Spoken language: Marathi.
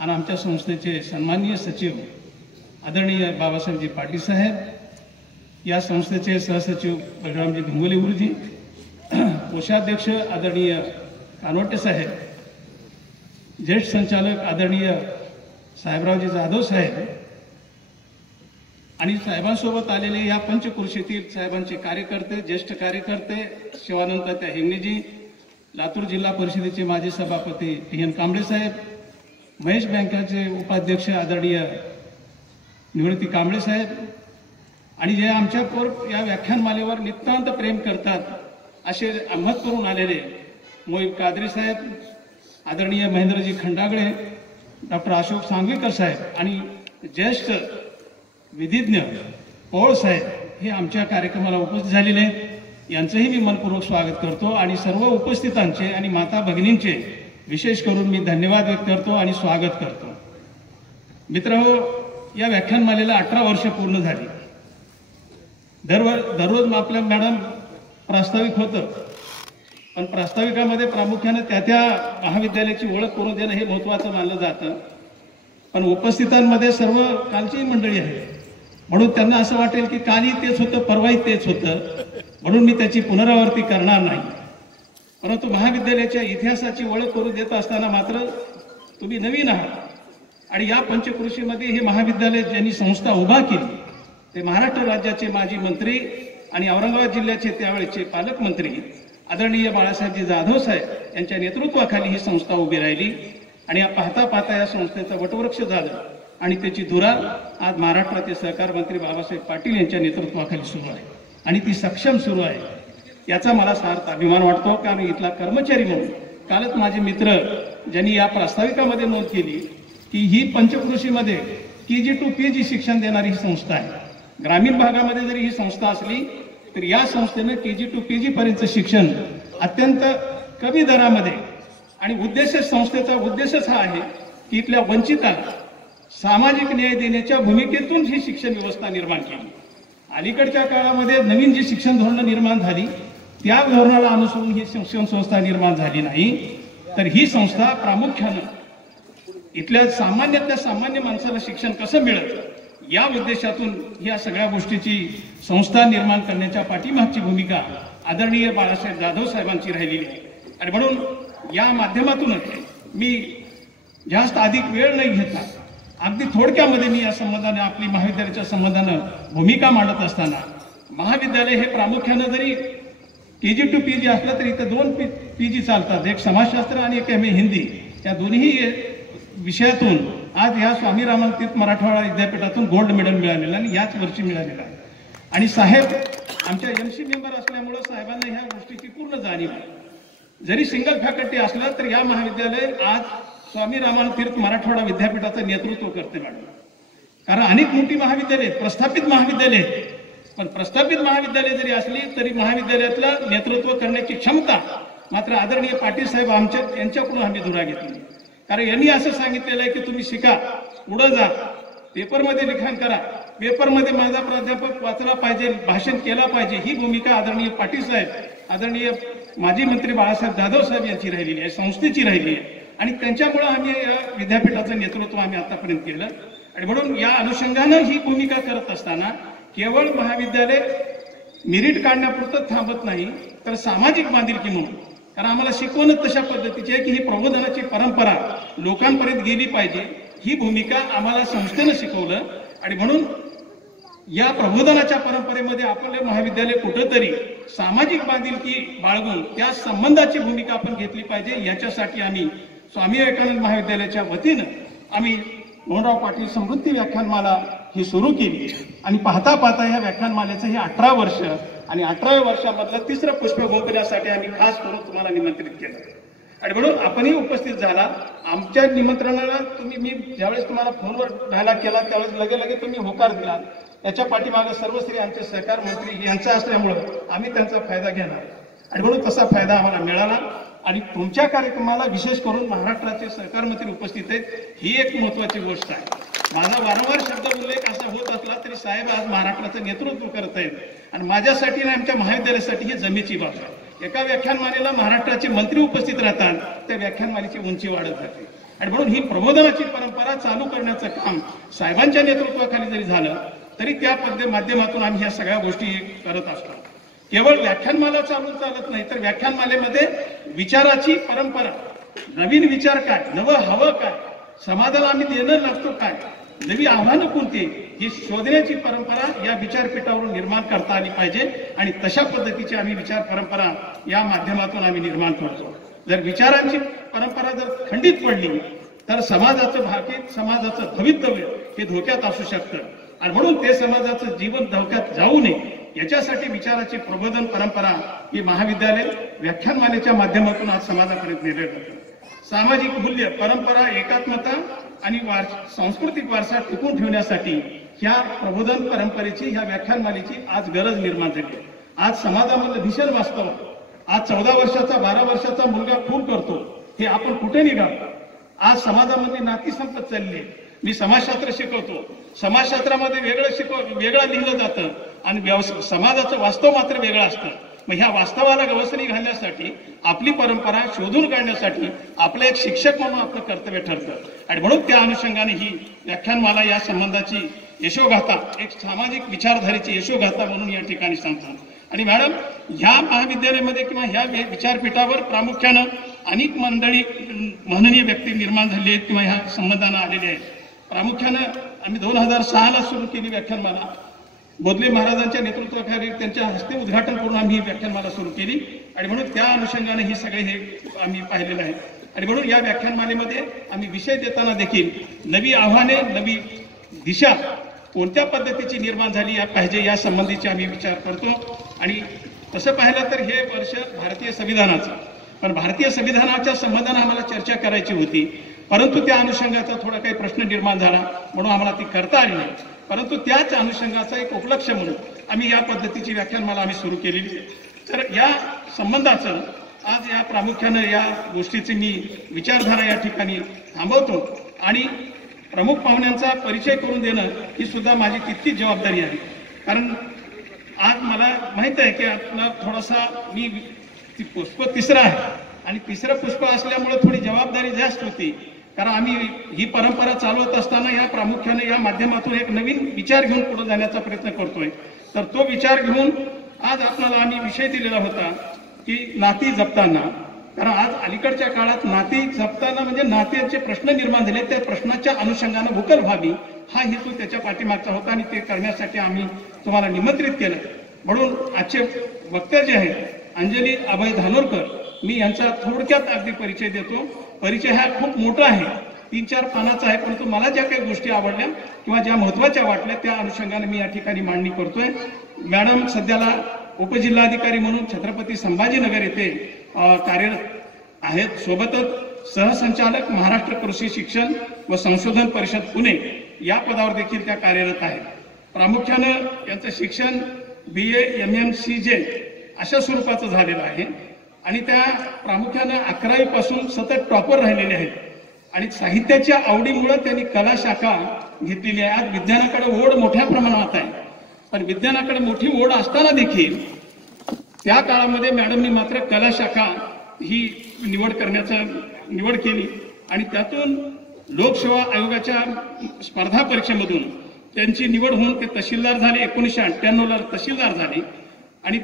आणि आमच्या संस्थेचे सन्माननीय सचिव आदरणीय बाबासाहेबजी पाटील साहेब, या संस्थेचे सहसचिव बलरामजी घुंगुले गुरुजी, कोषाध्यक्ष आदरणीय कानवटे साहेब, ज्येष्ठ संचालक आदरणीय साहेबरावजी जाधव साहेब आणि साहेबांसोबत आलेले या पंचकृषीतील साहेबांचे कार्यकर्ते, ज्येष्ठ कार्यकर्ते, शिवानंद हेंगणेजी, लातूर जिल्हा परिषदेचे माजी सभापती टी.एन. कांबळे साहेब, महेश बँकेचे उपाध्यक्ष आदरणीय निवृत्ती कांबळे साहेब आणि जे आमच्यावर या व्याख्यानमालेवर नितांत प्रेम करतात असे अहमद करून आलेले मोहित कादरी साहेब, आदरणीय महेंद्रजी खंडागळे, डॉक्टर अशोक सांगवीकर साहेब आणि ज्येष्ठ विधिज्ञ पौळ साहेब हे आमच्या कार्यक्रमाला उपस्थित झालेले आहेत. यांचंही मी मनपूर्वक स्वागत करतो आणि सर्व उपस्थितांचे आणि माता भगिनींचे विशेष करून मी धन्यवाद व्यक्त करतो आणि स्वागत करतो. मित्रहो, या व्याख्यानमालेला 18 वर्ष पूर्ण झाली. दररोज आपल्या मॅडम प्रास्ताविक होतं, पण प्रास्ताविकामध्ये प्रामुख्याने त्या महाविद्यालयाची ओळख करून देणं हे महत्त्वाचं मानलं जातं. पण उपस्थितांमध्ये सर्व कालची मंडळी आहे, म्हणून त्यांना असं वाटेल की कालही तेच होतं, परवाही तेच होतं, म्हणून मी त्याची पुनरावृत्ती करणार नाही. परंतु महाविद्यालयाच्या इतिहासाची ओळख करून देत असताना मात्र तुम्ही नवीन आहात आणि या पंचकृषीमध्ये हे महाविद्यालय ज्यांनी संस्था उभा केली ते महाराष्ट्र राज्याचे माजी मंत्री आणि औरंगाबाद जिल्ह्याचे त्यावेळेचे पालकमंत्री आदरणीय बाळासाहेबजी जाधव साहेब यांच्या नेतृत्वाखाली ही संस्था उभी राहिली आणि पाहता पाहता या संस्थेचं वटवृक्ष झालं आणि त्याची धुरा आज महाराष्ट्राचे सहकार मंत्री बाबासाहेब पाटील यांच्या नेतृत्वाखाली सुरू आहे आणि ती सक्षम सुरू आहे. याचा मला सार्थ अभिमान वाटतो, कारण इथला कर्मचारी म्हणून कालच माझे मित्र ज्यांनी या प्रास्ताविकामध्ये नोंद केली की ही पंचकृषीमध्ये KG to PG शिक्षण देणारी ही संस्था आहे. ग्रामीण भागामध्ये जरी ही संस्था असली तर या संस्थेनं KG to PG पर्यंत शिक्षण अत्यंत कमी दरामध्ये आणि संस्थेचा उद्देशच हा आहे की इथल्या वंचितांना सामाजिक न्याय देण्याच्या भूमिकेतून ही शिक्षण व्यवस्था निर्माण केली. अलीकडच्या काळामध्ये नवीन जी शिक्षण धोरणं निर्माण झाली त्या धोरणाला अनुसरून ही शिक्षण संस्था निर्माण झाली नाही, तर ही संस्था प्रामुख्यानं इथल्या सामान्यातल्या सामान्य माणसाला शिक्षण कसं मिळेल या उद्देशातून या सगळ्या गोष्टीची संस्था निर्माण करण्याच्या पाठीमागची भूमिका आदरणीय बाळासाहेब जाधव साहेबांची राहिलेली आहे. आणि म्हणून या माध्यमातूनच मी जास्त अधिक वेळ नाही घेता अगदी थोडक्यामध्ये मी या संबंधाने आपली महाविद्यालयाच्या संबंधानं भूमिका मांडत असताना, महाविद्यालय हे प्रामुख्यानं जरी KG to PG असलं तरी इथं 2 PG चालतात, एक समाजशास्त्र आणि एक MA हिंदी. त्या दोन्ही विषयातून आज या स्वामी रामानंद तीर्थ मराठवाडा विद्यापीठातून गोल्ड मेडल मिळालेलं आणि याच वर्षी मिळालेलं आहे. आणि साहेब आमच्या MC मेंबर असल्यामुळं साहेबांना ह्या गोष्टीची पूर्ण जाणीव आहे. जरी सिंगल फॅकल्टी असलं तर या महाविद्यालय आज स्वामी रामानंद तीर्थ मराठवाडा विद्यापीठाचं नेतृत्व करते मॅडम. कारण अनेक मोठी महाविद्यालय आहेत, प्रस्थापित महाविद्यालय आहेत, पण प्रस्थापित महाविद्यालय जरी असली तरी महाविद्यालयातलं नेतृत्व करण्याची क्षमता मात्र आदरणीय पाटील साहेब यांच्याकडून आम्ही धुरा घेतली. कारण यांनी असं सांगितलेलं आहे की तुम्ही शिका, पुढं जा, पेपरमध्ये लिखाण करा, पेपरमध्ये माझा प्राध्यापक वाचला पाहिजे, भाषण केला पाहिजे, ही भूमिका आदरणीय पाटील साहेब, आदरणीय माजी मंत्री बाळासाहेब जाधव साहेब यांची राहिलेली आहे, संस्थेची राहिली आहे. आणि त्यांच्यामुळे आम्ही या विद्यापीठाचं नेतृत्व आम्ही आतापर्यंत केलं. आणि म्हणून या अनुषंगानं ही भूमिका करत असताना केवळ महाविद्यालय मेरिट काढण्यापुरतं थांबत नाही, तर सामाजिक बांधिलकी म्हणून, कारण आम्हाला शिकवणच तशा पद्धतीची आहे की ही प्रबोधनाची परंपरा लोकांपर्यंत गेली पाहिजे, ही भूमिका आम्हाला संस्थेनं शिकवलं. आणि म्हणून या प्रबोधनाच्या परंपरेमध्ये आपले महाविद्यालय कुठंतरी सामाजिक बांधिलकी बाळगून त्या संबंधाची भूमिका आपण घेतली पाहिजे. याच्यासाठी आम्ही स्वामी विवेकानंद महाविद्यालयाच्या वतीनं आम्ही मोहनराव पाटील समृद्धी व्याख्यानमाला ही सुरू केली. आणि पाहता पाहता या व्याख्यानमालेचं हे 18 वर्ष आणि 18व्या वर्षामधलं 3रं पुष्प गोपण्यासाठी आम्ही खास करून तुम्हाला निमंत्रित केलं. आणि म्हणून आपणही उपस्थित झाला. आमच्या निमंत्रणाला मी ज्यावेळेस तुम्हाला फोनवर डायलॉग केला त्यावेळेस लगे तुम्ही होकार दिला. याच्या पाठीमागे सर्वश्री आमचे सहकार मंत्री यांचा असल्यामुळं आम्ही त्यांचा फायदा घेणार आणि म्हणून तसा फायदा आम्हाला मिळाला. आणि तुमच्या कार्यक्रमाला विशेष करून महाराष्ट्राचे सहकार मंत्री उपस्थित आहेत, ही एक महत्वाची गोष्ट आहे. माझा वारंवार शब्द उल्लेख असा होत असला तरी साहेब आज महाराष्ट्राचं नेतृत्व करत आहेत आणि माझ्यासाठी आणि आमच्या महाविद्यालयासाठी ही जमेची बाब आहे. एका व्याख्यानमालेला महाराष्ट्राचे मंत्री उपस्थित राहतात, त्या व्याख्यानमालेची उंची वाढत जाते. आणि म्हणून ही प्रबोधनाची परंपरा चालू करण्याचं काम साहेबांच्या नेतृत्वाखाली जरी झालं तरी त्या माध्यमातून आम्ही ह्या सगळ्या गोष्टी करत असतो. केवळ व्याख्यानमाला चालून चालत नाही, तर व्याख्यानमालेमध्ये विचाराची परंपरा, नवीन विचार काय, नवं हवं काय, समाजाला आम्ही देणं लागतो काय, नवी आव्हानं कोणती ही शोधण्याची परंपरा या विचारपीठावरून निर्माण करता आली पाहिजे. आणि तशा पद्धतीची आम्ही विचार परंपरा या माध्यमातून आम्ही निर्माण करतो. जर विचारांची परंपरा जर खंडित पडली तर समाजाचं भाकीत, समाजाचं भवितव्य हे धोक्यात असू शकतं. आणि म्हणून ते समाजाचं जीवन धोक्यात जाऊ नये याच्यासाठी विचाराची प्रबोधन परंपरा ही महाविद्यालय व्याख्यानमालेच्या माध्यमातून आज समाजापर्यंत नेले जाते. सामाजिक मूल्य, परंपरा, एकात्मता आणि सांस्कृतिक वारसा टिकून ठेवण्यासाठी ह्या प्रबोधन परंपरेची, ह्या व्याख्यानमालेची आज गरज निर्माण झाली आहे. आज समाजामधलं भीषण वास्तव, आज 14 वर्षाचा 12 वर्षाचा मुलगा खून करतो, हे आपण कुठे निघालो? आज समाजामध्ये नाती संपत चालली आहे. मी समाजशास्त्र शिकवतो, समाजशास्त्रामध्ये वेगळं लिहिलं जातं आणि समाजाचं वास्तव मात्र वेगळं असतं. मग ह्या वास्तवाला गवसणी घालण्यासाठी, आपली परंपरा शोधून काढण्यासाठी आपलं एक शिक्षक म्हणून आपलं कर्तव्य ठरतं. आणि म्हणून त्या अनुषंगाने ही व्याख्यानमाला या संबंधाची यशोगाथा, एक सामाजिक विचारधारेची यशोगाथा म्हणून या ठिकाणी सांगतात. आणि मॅडम, ह्या महाविद्यालयामध्ये किंवा ह्या विचारपीठावर प्रामुख्यानं अनेक मंडळी, माननीय व्यक्ती निर्माण झाली आहेत किंवा ह्या संबंधानं आलेले आहेत. प्रामुख्यानं आम्ही 2006ला सुरू केली व्याख्यानमाला. बोधले महाराजांच्या नेतृत्वाखाली त्यांच्या हस्ते उद्घाटन करून आम्ही ही व्याख्यानमाला सुरू केली. आणि म्हणून त्या अनुषंगाने ही सगळे हे आम्ही पाहिलेलं आहे. आणि म्हणून या व्याख्यानमालेमध्ये आम्ही विषय देताना देखील नवी आव्हाने, नवी दिशा कोणत्या पद्धतीची निर्माण झाली पाहिजे या संबंधीचे आम्ही विचार करतो. आणि तसं पाहिलं तर हे वर्ष भारतीय संविधानाचं, पण भारतीय संविधानाच्या संबंधानं आम्हाला चर्चा करायची होती, परंतु त्या अनुषंगाचा थोडा काही प्रश्न निर्माण झाला म्हणून आम्हाला ती करता आली नाही. परंतु त्याच अनुषंगाचा एक उपलक्ष म्हणून आम्ही या पद्धतीची व्याख्यानमाला आम्ही सुरू केलेली आहे. तर या संबंधाचं आज या प्रामुख्यानं या गोष्टीची मी विचारधारा या ठिकाणी थांबवतो. आणि प्रमुख पाहुण्यांचा परिचय करून देणं ही सुद्धा माझी तितकीच जबाबदारी आहे. कारण आज मला माहित आहे की आपला थोडासा मी पुष्प तिसरं आहे आणि तिसरं पुष्प असल्यामुळे थोडी जबाबदारी जास्त होती. कारण आम्ही ही परंपरा चालवत असताना या प्रामुख्याने या माध्यमातून एक नवीन विचार घेऊन पुढे जाण्याचा प्रयत्न करतोय. तर तो विचार घेऊन आज आपल्याला आम्ही विषय दिलेला होता की नाती जपताना, कारण आज अलीकडच्या काळात नाती जपताना म्हणजे नात्यांचे प्रश्न निर्माण झाले, त्या प्रश्नाच्या अनुषंगाने उकल व्हावी हा हेतू त्याच्या पाठीमागचा होता. आणि ते करण्यासाठी आम्ही तुम्हाला निमंत्रित केलं. म्हणून आजचे वक्ते जे आहेत अंजली अभय धानोरकर, मी यांचा थोडक्यात अगदी परिचय देतो. परिचय हा खूप मोठा आहे, 3-4 पानाचा आहे, परंतु मला ज्या काही गोष्टी आवडल्या किंवा ज्या महत्वाच्या वाटल्या त्या अनुषंगाने मी या ठिकाणी मांडणी करतोय. मॅडम सध्याला उपजिल्हाधिकारी म्हणून छत्रपती संभाजीनगर येथे कार्यरत आहेत. सोबतच सहसंचालक महाराष्ट्र कृषी शिक्षण व संशोधन परिषद पुणे या पदावर देखील त्या कार्यरत आहेत. प्रामुख्यानं यांचं शिक्षण BA MMCJ अशा स्वरूपाचं झालेलं आहे. आणि त्या प्रामुख्यानं 11वी पासून सतत टॉपर राहिलेले आहेत. आणि साहित्याच्या आवडीमुळे त्यांनी कला शाखा घेतलेली आहे. आज विज्ञानाकडे ओढ मोठ्या प्रमाणात आहे, पण विज्ञानाकडे मोठी ओढ असताना देखील त्या काळामध्ये मॅडमनी मात्र कला शाखा ही निवड केली. आणि त्यातून लोकसेवा आयोगाच्या स्पर्धा परीक्षेमधून त्यांची निवड होऊन ते तहसीलदार झाले. 1998ला तहसीलदार झाले. आणि